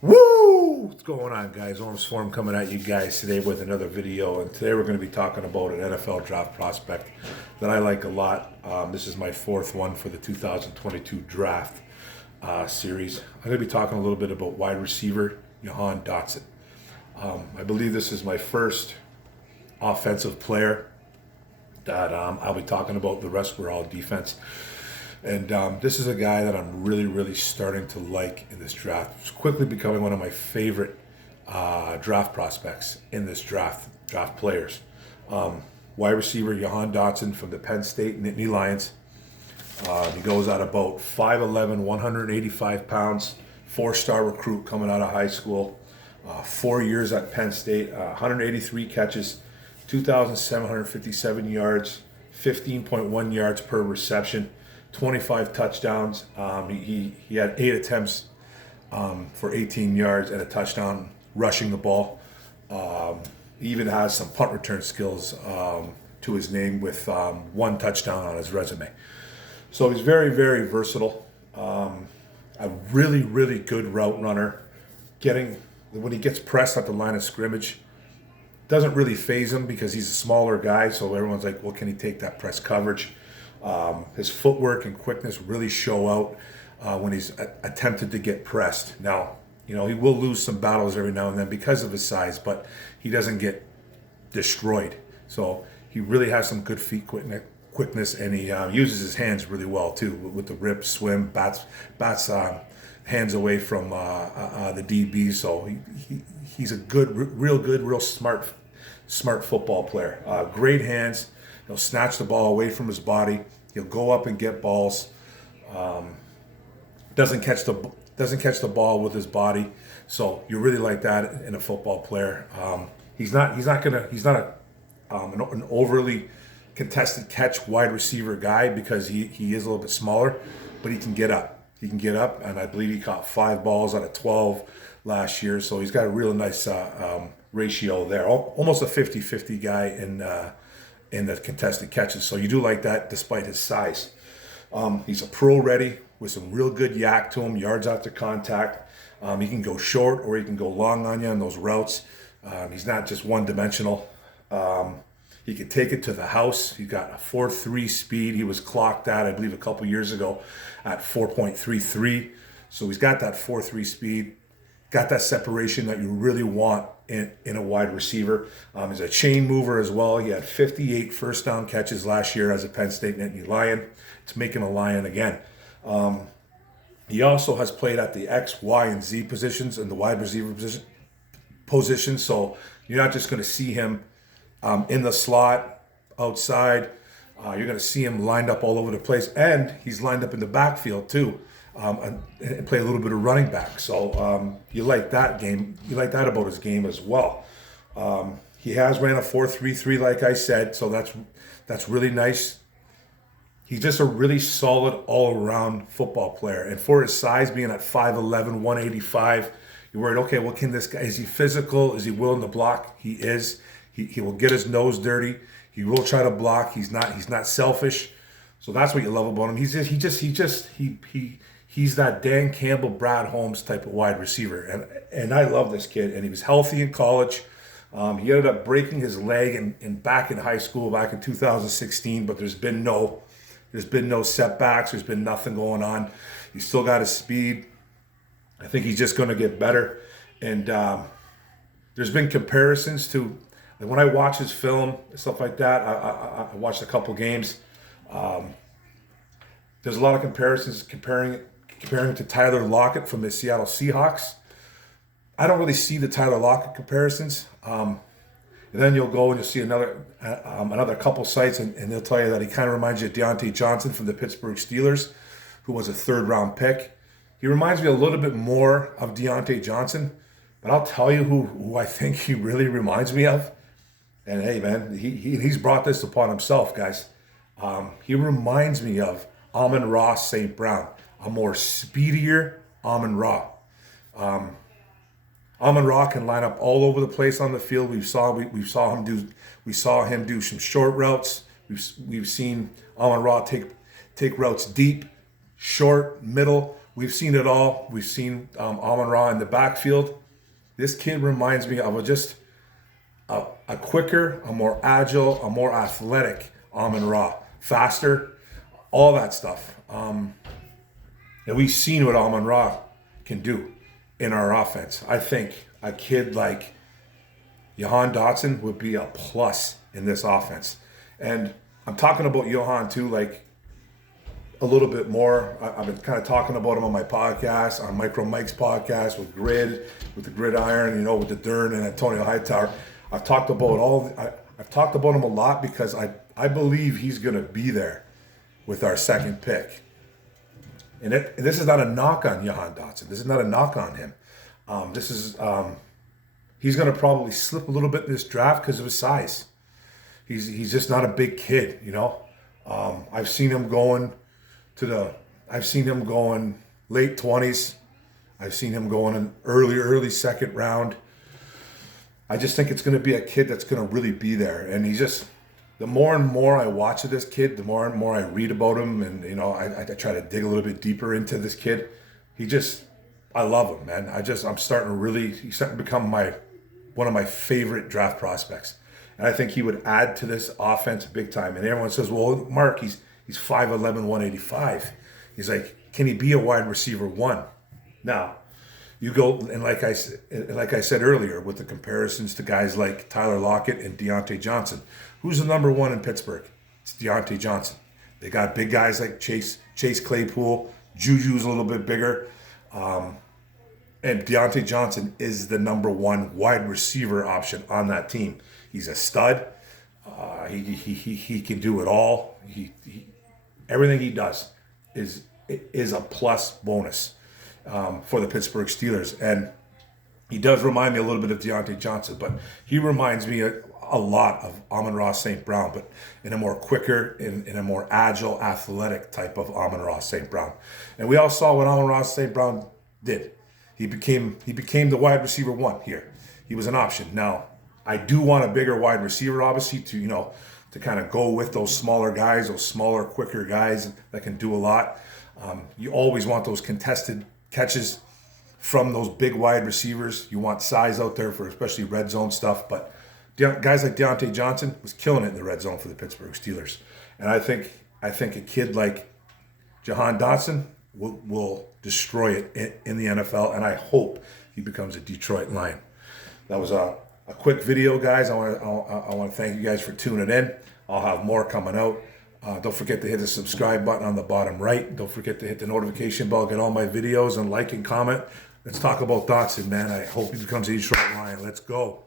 Woo! What's going on, guys? Orange Form coming at you guys today with another video, and today we're going to be talking about an NFL draft prospect that I like a lot. This is my fourth one for the 2022 draft series. I'm going to be talking a little bit about wide receiver JAHAN Dotson. I believe this is my first offensive player that I'll be talking about. The rest were all defense. And this is a guy that I'm really starting to like in this draft. He's quickly becoming one of my favorite draft prospects in this draft players. Wide receiver JAHAN Dotson from the Penn State Nittany Lions. He goes at about 5'11", 185 pounds, four-star recruit coming out of high school. 4 years at Penn State, 183 catches, 2,757 yards, 15.1 yards per reception. 25 touchdowns. He had 8 attempts for 18 yards and a touchdown rushing the ball. He even has some punt return skills to his name with 1 touchdown on his resume. So he's very versatile. A really good route runner. When he gets pressed at the line of scrimmage, doesn't really faze him because he's a smaller guy. So everyone's like, well, can he take that press coverage? His footwork and quickness really show out when he's attempted to get pressed. Now, he will lose some battles every now and then because of his size, but he doesn't get destroyed. So he really has some good feet quickness, and he uses his hands really well too, with the rip, swim, bats hands away from the DB. So he's a real smart football player. Great hands. He'll snatch the ball away from his body. He'll go up and get balls. Doesn't catch the ball with his body. So you really like that in a football player. He's not an overly contested catch wide receiver guy because he is a little bit smaller, but he can get up. And I believe he caught 5 balls out of 12 last year. So he's got a real nice ratio there. Almost a 50-50 guy in the contested catches. So you do like that despite his size. He's a pro ready with some real good yak to him, yards after contact. He can go short or he can go long on you on those routes. He's not just one-dimensional. He can take it to the house. He's got a 4.3 speed. He was clocked at, I believe, a couple years ago at 4.33. So he's got that 4.3 speed, got that separation that you really want in a wide receiver. He's a chain mover as well. He had 58 first down catches last year as a Penn State Nittany Lion. It's making a Lion again. He also has played at the X, Y, and Z positions in the wide receiver position. So you're not just going to see him in the slot, outside. You're going to see him lined up all over the place. And he's lined up in the backfield too. And play a little bit of running back. So you like that game. You like that about his game as well. He has ran a 4.33, like I said, so that's really nice. He's just a really solid all-around football player. And for his size, being at 5'11", 185, you're worried, okay, well, can this guy, is he physical? Is he willing to block? He is. He will get his nose dirty. He will try to block. He's not selfish. So that's what you love about him. He's that Dan Campbell, Brad Holmes type of wide receiver. And I love this kid. And he was healthy in college. He ended up breaking his leg back in high school back in 2016, but there's been no setbacks. There's been nothing going on. He's still got his speed. I think he's just going to get better. And there's been comparisons to, when I watch his film, stuff like that, I watched a couple games. There's a lot of comparisons comparing to Tyler Lockett from the Seattle Seahawks. I don't really see the Tyler Lockett comparisons. And then you'll go and you'll see another couple sites, and they'll tell you that he kind of reminds you of Deontay Johnson from the Pittsburgh Steelers, who was a 3rd-round pick. He reminds me a little bit more of Deontay Johnson, but I'll tell you who I think he really reminds me of. And hey, man, he's brought this upon himself, guys. He reminds me of Amon-Ra St. Brown, a more speedier Amon-Ra. Amon-Ra can line up all over the place on the field. We saw him do some short routes. We've seen Amon-Ra take routes deep, short, middle. we've seen it all. We've seen Amon-Ra in the backfield. This kid reminds me of a quicker, a more agile, a more athletic Amon-Ra. Faster, all that stuff. And we've seen what Amon-Ra can do in our offense. I think a kid like JAHAN Dotson would be a plus in this offense. And I'm talking about Johan too, like a little bit more. I've been kind of talking about him on my podcast, on Micro Mike's podcast with Grid, with the Gridiron, with the Dern and Antonio Hightower. I've talked about I've talked about him a lot because I believe he's going to be there with our second pick. And this is not a knock on Johan Dotson. This is not a knock on him. He's going to probably slip a little bit in this draft because of his size. He's just not a big kid, I've seen him going late 20s. I've seen him going in early second round. I just think it's going to be a kid that's going to really be there. And the more and more I watch of this kid, the more and more I read about him, and I try to dig a little bit deeper into this kid. I love him, man. He's starting to become one of my favorite draft prospects. And I think he would add to this offense big time. And everyone says, well, Mark, he's 5'11", 185. He's like, can he be a wide receiver one? Now, you go, and like I said earlier, with the comparisons to guys like Tyler Lockett and Deontay Johnson, who's the number one in Pittsburgh? It's Deontay Johnson. They got big guys like Chase Claypool. Juju's a little bit bigger. And Deontay Johnson is the number one wide receiver option on that team. He's a stud. He can do it all. Everything he does is a plus bonus for the Pittsburgh Steelers. And he does remind me a little bit of Deontay Johnson, but he reminds me a lot of Amon-Ra St. Brown, but in a more quicker, in a more agile, athletic type of Amon-Ra St. Brown. And we all saw what Amon-Ra St. Brown did. He became the wide receiver one here. He was an option. Now, I do want a bigger wide receiver, obviously, to kind of go with those smaller guys, those smaller, quicker guys that can do a lot. You always want those contested catches from those big wide receivers. You want size out there for especially red zone stuff. But guys like Deontay Johnson was killing it in the red zone for the Pittsburgh Steelers. And I think a kid like JAHAN Dotson will destroy it in the NFL, and I hope he becomes a Detroit Lion. That was a quick video, guys. I want to thank you guys for tuning in. I'll have more coming out. Don't forget to hit the subscribe button on the bottom right. Don't forget to hit the notification bell, get all my videos, and like and comment. Let's talk about Dotson, man. I hope he becomes a Detroit Lion. Let's go.